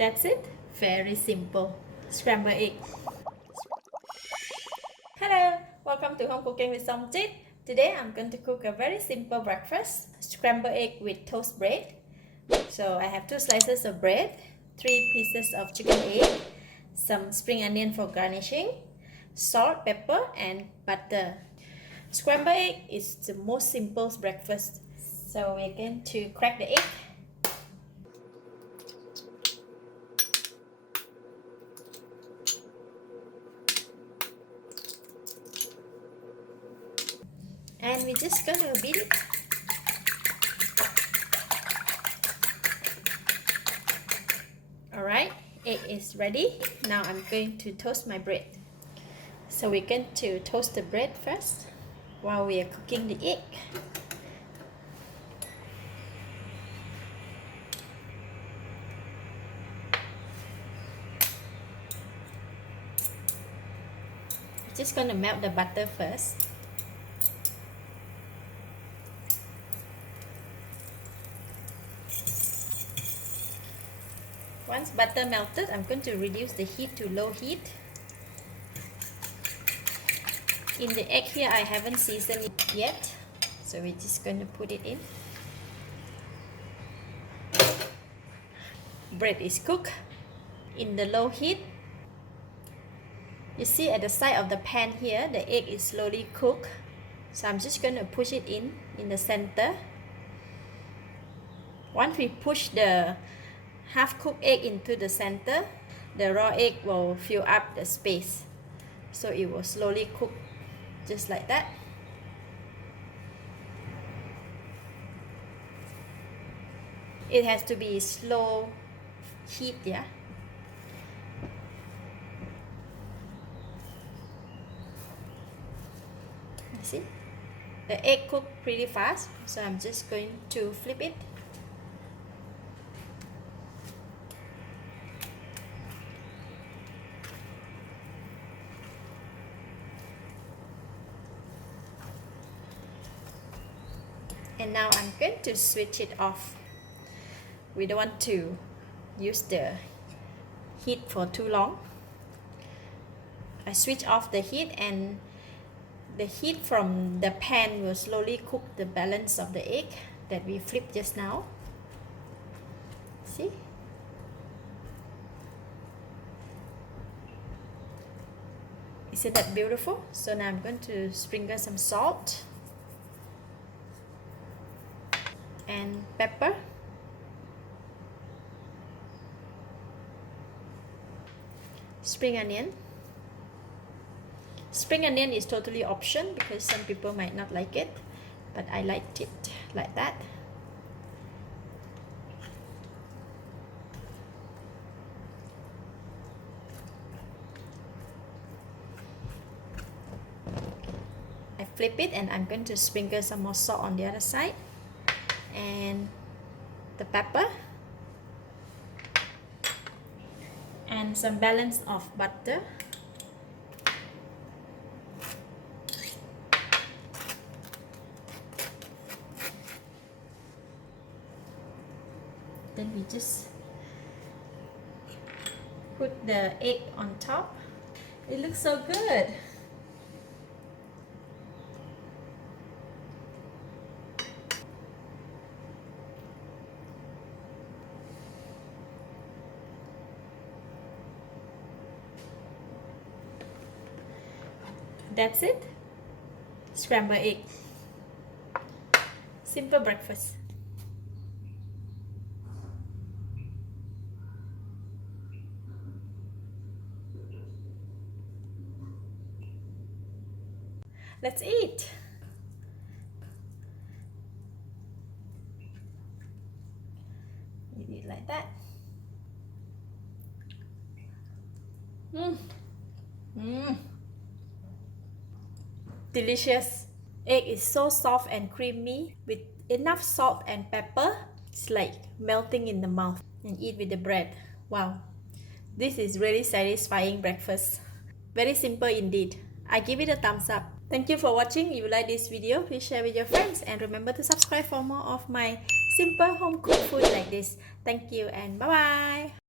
That's it. Very simple. Scrambled egg. Hello, welcome to Home Cooking with Somjit. Today I'm going to cook a very simple breakfast, scrambled egg with toast bread. So I have 2 slices of bread, 3 pieces of chicken egg, some spring onion for garnishing, salt, pepper and butter. Scrambled egg is the most simple breakfast. So we're going to crack the egg. And we're just gonna beat it. Alright, egg is ready. Now I'm going to toast my bread. So we're going to toast the bread first while we are cooking the egg. I'm just gonna melt the butter first. Once butter melted, I'm going to reduce the heat to low heat. In the egg here, I haven't seasoned it yet, so we're just going to put it in. Bread is cooked in the low heat. You see at the side of the pan here, the egg is slowly cooked. So I'm just going to push it in the center. Once we push the half-cooked egg into the center, the raw egg will fill up the space. So it will slowly cook just like that. It has to be slow heat, yeah. You see? The egg cooked pretty fast, so I'm just going to flip it. And now I'm going to switch it off. We don't want to use the heat for too long. I switch off the heat and the heat from the pan will slowly cook the balance of the egg that we flipped just now. See? Isn't that beautiful? So now I'm going to sprinkle some salt and pepper, spring onion. Spring onion is totally optional because some people might not like it, but I liked it like that. I flip it and I'm going to sprinkle some more salt on the other side. And the pepper and some balance of butter. Then we just put the egg on top. It looks so good. That's it. Scrambled egg. Simple breakfast. Let's eat. You eat like that. Delicious. Egg is so soft and creamy with enough salt and pepper. It's like melting in the mouth. And eat with the bread. Wow, this is really satisfying breakfast. Very simple indeed. I give it a thumbs up. Thank you for watching. If you like this video, please share with your friends and remember to subscribe for more of my simple home cooked food like this. Thank you and bye bye.